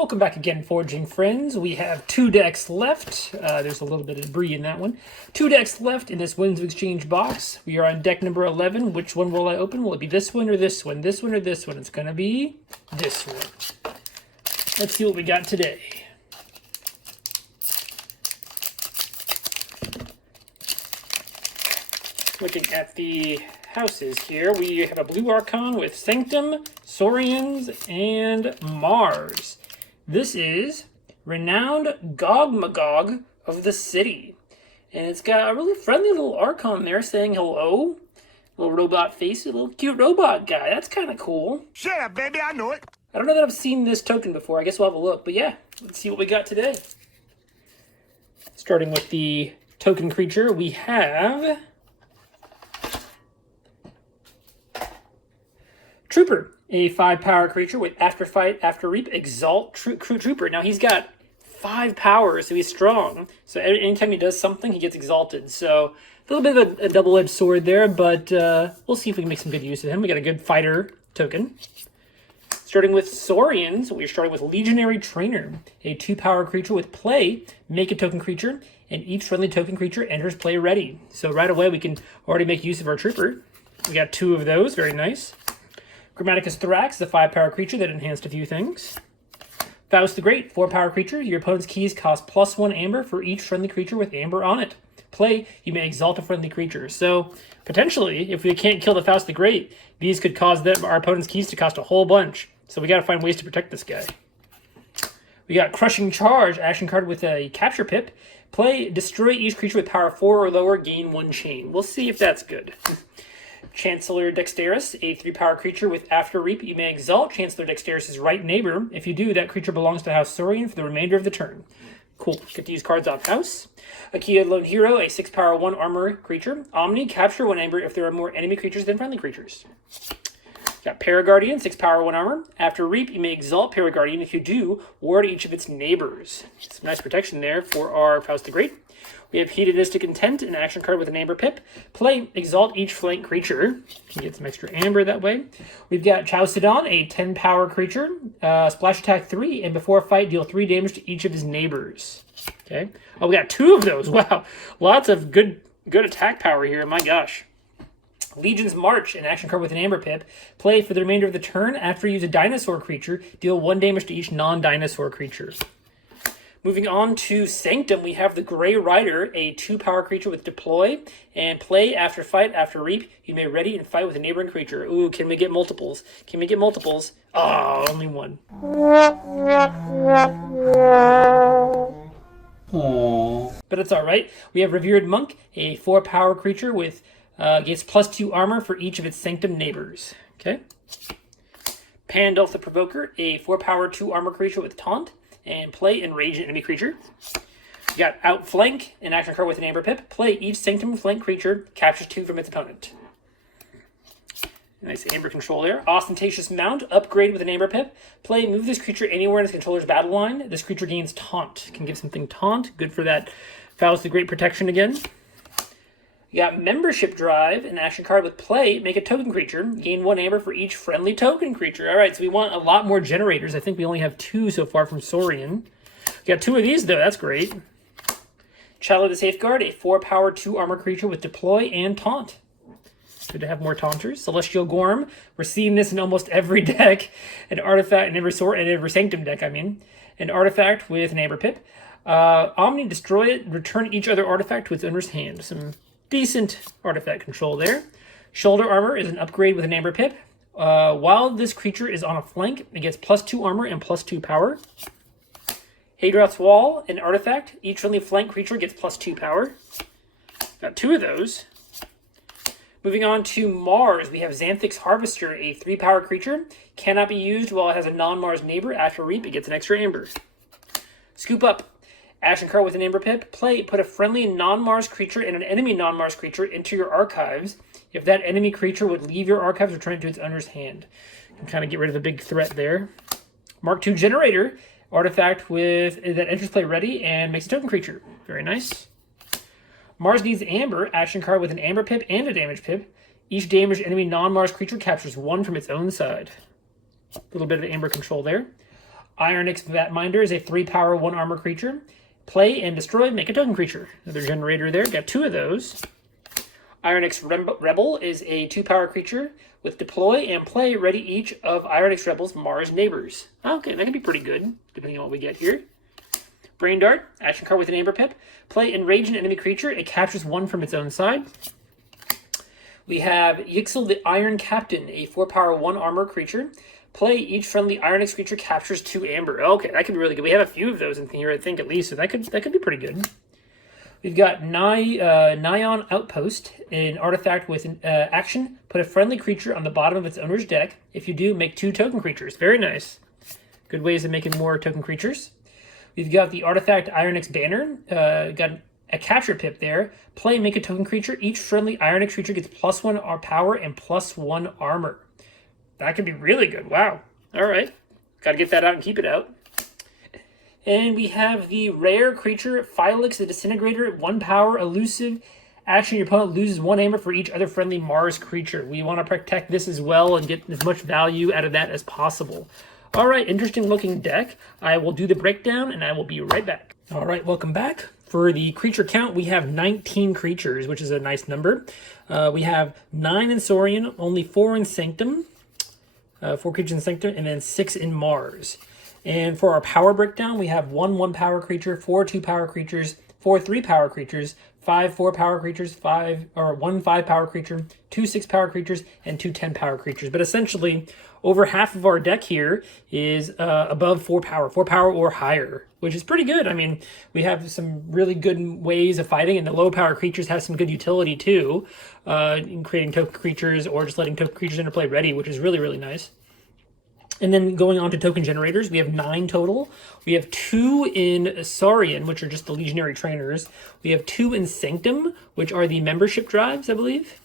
Welcome back again, Forging Friends. We have 2 decks left. There's a little bit of debris in that one. 2 decks left in this Winds of Exchange box. We are on deck number 11. Which one will I open? Will it be this one or this one? This one or this one? It's going to be this one. Let's see what we got today. Looking at the houses here, we have a blue Archon with Sanctum, Saurians, and Mars. This is Renowned Gog-Magog of the City. And it's got a really friendly little Archon there saying hello. Little robot face, a little cute robot guy. That's kind of cool. Shut up, baby, I know it. I don't know that I've seen this token before. I guess we'll have a look. But yeah, let's see what we got today. Starting with the token creature, we have Trooper, a 5-power creature with After Fight, After Reap, Exalt Trooper. Now he's got 5 power, so he's strong. So anytime he does something, he gets exalted. So a little bit of a double-edged sword there, but we'll see if we can make some good use of him. We got a good fighter token. Starting with Saurians, we're starting with Legionary Trainer, a 2-power creature with play, make a token creature, and each friendly token creature enters play ready. So right away we can already make use of our Trooper. We got 2 of those, very nice. Grammaticus Thorax is a 5-power creature that enhanced a few things. Faust the Great, 4-power creature. Your opponent's keys cost +1 amber for each friendly creature with amber on it. Play, you may exalt a friendly creature. So, potentially, if we can't kill the Faust the Great, these could cause our opponent's keys to cost a whole bunch. So we gotta find ways to protect this guy. We got Crushing Charge, action card with a capture pip. Play, destroy each creature with power 4 or lower, gain 1 chain. We'll see if that's good. Chancellor Dexterous, a 3-power creature with After Reap. You may exalt Chancellor Dexterous' right neighbor. If you do, that creature belongs to House Saurian for the remainder of the turn. Cool. Get these cards off house. Akia Lone Hero, a 6-power 1 armor creature. Omni, capture 1 amber if there are more enemy creatures than friendly creatures. Got Paraguardian, 6-power 1 armor. After Reap, you may exalt Paraguardian. If you do, ward each of its neighbors. Some nice protection there for our Faust the Great. We have Hedonistic Intent, an action card with an amber pip. Play, exalt each flank creature. Can get some extra amber that way. We've got Chowsidon, a 10-power creature. Splash attack 3, and before a fight, deal 3 damage to each of his neighbors. Okay. Oh, we got 2 of those. Wow. Lots of good attack power here. My gosh. Legion's March, an action card with an amber pip. Play for the remainder of the turn. After you use a dinosaur creature, deal 1 damage to each non-dinosaur creature. Moving on to Sanctum, we have the Grey Rider, a 2-power creature with deploy, and play after fight, after reap. You may ready and fight with a neighboring creature. Ooh, can we get multiples? Can we get multiples? Oh, only 1. Aww. But it's alright. We have Revered Monk, a 4-power creature with gets +2 armor for each of its Sanctum neighbors. Okay. Pandulph the Provoker, a 4-power 2 armor creature with taunt, and play enrage an enemy creature. You got Outflank, an action card with an amber pip. Play each Sanctum flank creature, captures 2 from its opponent. Nice amber control there. Ostentatious Mount, upgrade with an amber pip. Play, move this creature anywhere in its controller's battle line. This creature gains taunt. Can give something taunt. Good for that Faust the Great protection again. You got Membership Drive, an action card with play, make a token creature, gain 1 amber for each friendly token creature. All right, so we want a lot more generators. I think we only have 2 so far from Saurian. We got 2 of these, though. That's great. Challow the Safeguard, a 4-power 2 armor creature with deploy and taunt. Good to have more taunters. Celestial Gorm, we're seeing this in almost every deck. An artifact, in every Sanctum deck, I mean. An artifact with an amber pip. Omni, destroy it, return each other artifact to its owner's hand. Some decent artifact control there. Shoulder Armor is an upgrade with an amber pip. While this creature is on a flank, it gets +2 armor and +2 power. Hadroth's Wall, an artifact. Each friendly flank creature gets +2 power. Got 2 of those. Moving on to Mars, we have Xanthix Harvester, a 3-power creature. Cannot be used while it has a non-Mars neighbor. After Reap, it gets an extra amber. Scoop Up. Action card with an amber pip. Play, put a friendly non-Mars creature and an enemy non-Mars creature into your archives. If that enemy creature would leave your archives, return it to its owner's hand. You can kind of get rid of a big threat there. Mark II Generator, artifact with that enters play ready and makes a token creature. Very nice. Mars Needs Amber, action card with an amber pip and a damage pip. Each damaged enemy non-Mars creature captures 1 from its own side. A little bit of amber control there. Ironix Vatminder is a 3-power, 1-armor creature. Play and destroy, make a token creature. Another generator there, got 2 of those. Ironix Rebel is a 2-power creature with deploy and play, ready each of Ironix Rebel's Mars neighbors. Okay, that could be pretty good, depending on what we get here. Brain Dart, action card with an Amber Pip. Play enrage an enemy creature, it captures 1 from its own side. We have Yixel the Iron Captain, a 4-power, 1-armor creature. Play each friendly Ironix creature captures 2 amber. Okay, that could be really good. We have a few of those in here, I think, at least, so that could be pretty good. We've got Nyan Outpost, an artifact with an action. Put a friendly creature on the bottom of its owner's deck. If you do, make 2 token creatures. Very nice. Good ways of making more token creatures. We've got the artifact Ironix Banner. Got a capture pip there. Play and make a token creature. Each friendly Ironix creature gets +1 power and +1 armor. That could be really good. Wow. All right. Got to get that out and keep it out. And we have the rare creature, Phylix the Disintegrator, 1 power, elusive. Action, your opponent loses 1 amber for each other friendly Mars creature. We want to protect this as well and get as much value out of that as possible. All right, interesting looking deck. I will do the breakdown and I will be right back. All right, welcome back. For the creature count, we have 19 creatures, which is a nice number. We have 9 in Saurian, only 4 in Sanctum. 4 creatures in Sanctum, and then 6 in Mars. And for our power breakdown, we have 1 1-power creature, 4 2-power creatures, 4 3-power creatures, 5 4-power creatures, 1 5-power creature, 2 6-power creatures, and 2 10-power creatures. But essentially, over half of our deck here is above 4 power or higher, which is pretty good. I mean, we have some really good ways of fighting, and the low-power creatures have some good utility too, in creating token creatures or just letting token creatures interplay ready, which is really, really nice. And then going on to token generators, we have 9 total. We have 2 in Saurian, which are just the legionary trainers. We have 2 in Sanctum, which are the membership drives, I believe.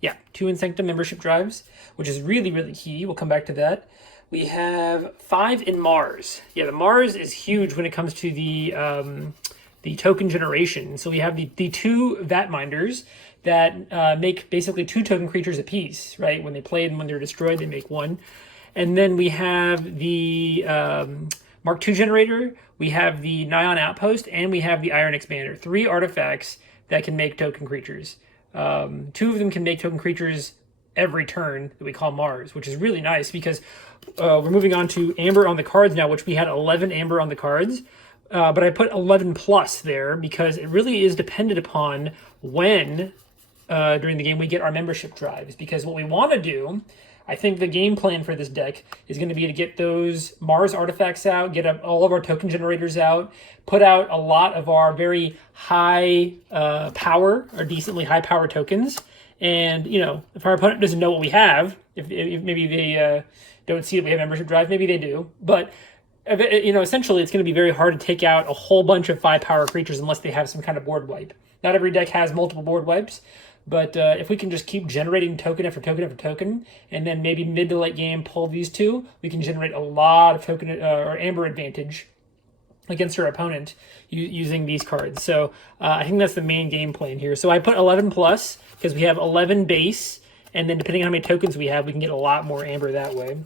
Yeah, 2 in Sanctum membership drives, which is really, really key. We'll come back to that. We have 5 in Mars. Yeah, the Mars is huge when it comes to the token generation. So we have the 2 Vatminders that make basically 2 token creatures apiece, right? When they play and when they're destroyed, they make 1. And then we have the Mark II generator, we have the Nyan Outpost, and we have the Ironix Banner. 3 artifacts that can make token creatures. 2 of them can make token creatures every turn that we call Mars, which is really nice because we're moving on to Amber on the cards now, which we had 11 Amber on the cards. But I put 11 plus there because it really is dependent upon when during the game we get our membership drives. Because what we want to do, I think the game plan for this deck is going to be to get those Mars artifacts out, get all of our token generators out, put out a lot of our very high power or decently high power tokens. And, you know, if our opponent doesn't know what we have, if maybe they don't see that we have membership drive, maybe they do. But, you know, essentially it's going to be very hard to take out a whole bunch of 5-power creatures unless they have some kind of board wipe. Not every deck has multiple board wipes. But if we can just keep generating token after token after token, and then maybe mid to late game pull these 2, we can generate a lot of token or amber advantage against our opponent using these cards. So I think that's the main game plan here. So I put 11 plus because we have 11 base, and then depending on how many tokens we have, we can get a lot more amber that way.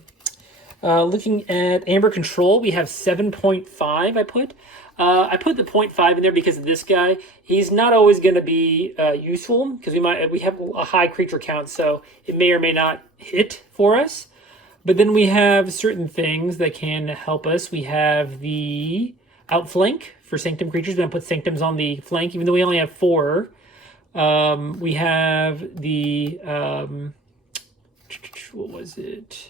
Looking at amber control, we have 7.5 I put. I put the 0.5 in there because of this guy. He's not always going to be useful because we have a high creature count, so it may or may not hit for us. But then we have certain things that can help us. We have the outflank for Sanctum creatures. We're going to put Sanctums on the flank, even though we only have 4. We have the what was it?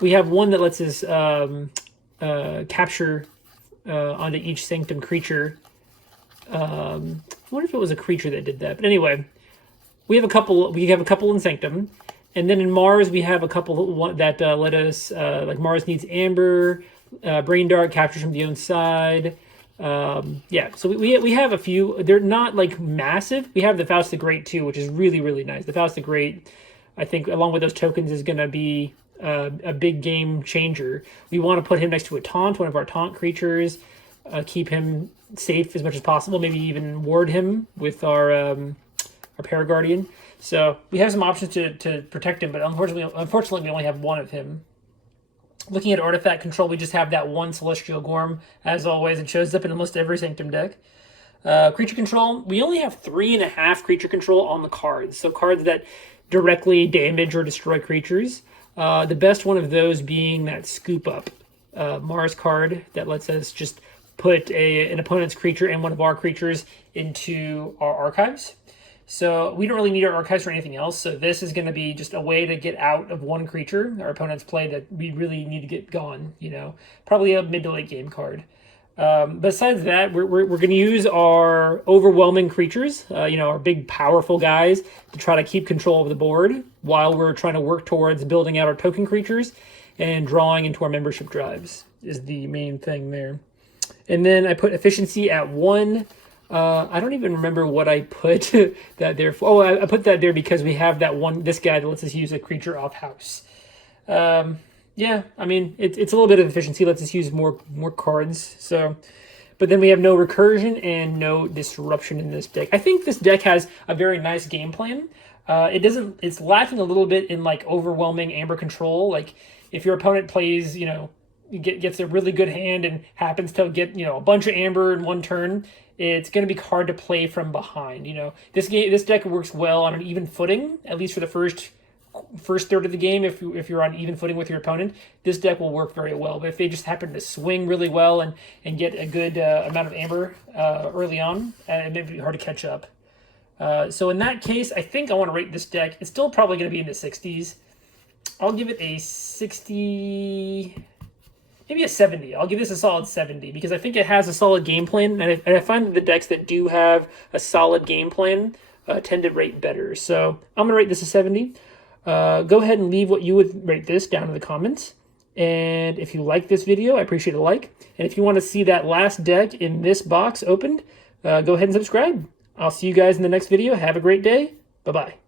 We have one that lets us capture onto each Sanctum creature. I wonder if it was a creature that did that. But anyway, we have a couple. We have a couple in Sanctum, and then in Mars we have a couple that let us like Mars needs Amber, Brain Dart captures from the own side. Yeah, so we have a few. They're not like massive. We have the Faust the Great too, which is really, really nice. The Faust the Great, I think, along with those tokens, is going to be a big game changer. We want to put him next to a taunt, one of our taunt creatures, keep him safe as much as possible, maybe even ward him with our Paraguardian. So we have some options to protect him, but unfortunately we only have one of him. Looking at artifact control, we just have that one Celestial Gorm, as always. It shows up in almost every Sanctum deck. Creature control, we only have 3.5 creature control on the cards. So cards that directly damage or destroy creatures. The best one of those being that Scoop Up Mars card that lets us just put an opponent's creature and one of our creatures into our archives. So we don't really need our archives for anything else. So this is going to be just a way to get out of one creature our opponent's play that we really need to get gone. Probably a mid to late game card. Besides that, we're going to use our overwhelming creatures, our big powerful guys, to try to keep control of the board while we're trying to work towards building out our token creatures and drawing into our membership drives is the main thing there. And then I put efficiency at 1. I don't even remember what I put that there for. Oh, I put that there because we have this guy that lets us use a creature off house. Yeah, I mean, it's a little bit of efficiency, lets us use more cards. So, but then we have no recursion and no disruption in this deck. I think this deck has a very nice game plan. It's lacking a little bit in like overwhelming amber control. Like if your opponent plays, gets a really good hand and happens to get, a bunch of amber in one turn, it's going to be hard to play from behind. This deck works well on an even footing, at least for the first third of the game. If you're on even footing with your opponent, this deck will work very well. But if they just happen to swing really well and get a good amount of amber early on, it may be hard to catch up. So in that case, I think I want to rate this deck. It's still probably going to be in the 60s. I'll give it a 60, maybe a 70. I'll give this a solid 70 because I think it has a solid game plan, and I find that the decks that do have a solid game plan tend to rate better. So I'm going to rate this a 70. Go ahead and leave what you would rate this down in the comments. And if you like this video, I appreciate a like. And if you want to see that last deck in this box opened, go ahead and subscribe. I'll see you guys in the next video. Have a great day. Bye-bye.